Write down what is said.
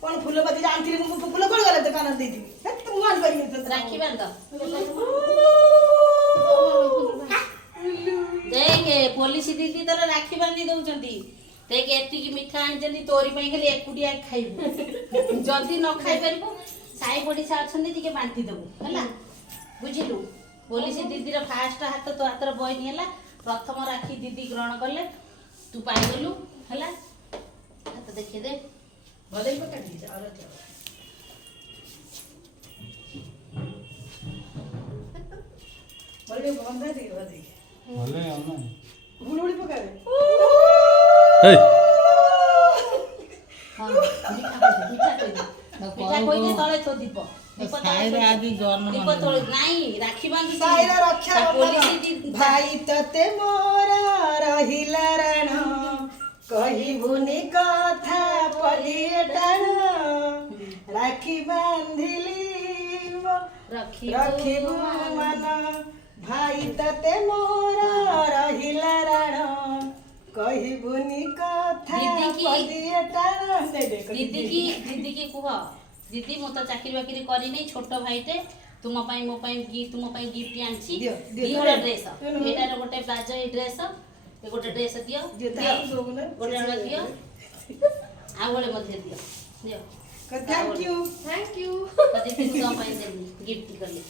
कौन फूल बदी जानती फूल कौन गले दुकान दे दी तुम मान गई राखी बांध देखे पुलिस दीदी तोर राखी बांधी दउचंती देख एति की मिठा आनिचंती तोरी पई खाली एकुटिया खाइबू जदी न खाइ परबो साई पडिसा अछंती तिके बांटी देबू हला बुझिलु पुलिस दीदी रो फास्ट हाथ तो हाथ रो बयनी हला प्रथम राखी दीदी ग्रहण करले तू पाई गलु हला हाथ देखि दे बदल को काटी जा और जा बोले बंदा दे बदे बोले आना गुलुड़ी पकावे ए हां पिठा कोई दे तळे थो दीप दीप तळे आदि जन्म दीप तळे नाही राखी बांधी साईरा रक्षा पुलिस भाई तते मोरा रहिला रण कही बुनी कथा पलिएटन राखी बांधिली रखिबु मन भाई तते मोरा रहिला रण कही बुनी कथा पलिएटन दीदी की कुह दीदी मो तो चाकरी बाकरी करी नहीं छोट भाईटे तुम पाई मो पाई तुम पाई गिफ्ट आनछि दी हरा ड्रेस एटार गोटे प्लाजो ड्रेस ए गोटे ड्रेस दियो गोटे हरा दियो आ गोटे मध्ये दियो दियो थैंक यू कदी फिर तुम पाई देली गिफ्ट करली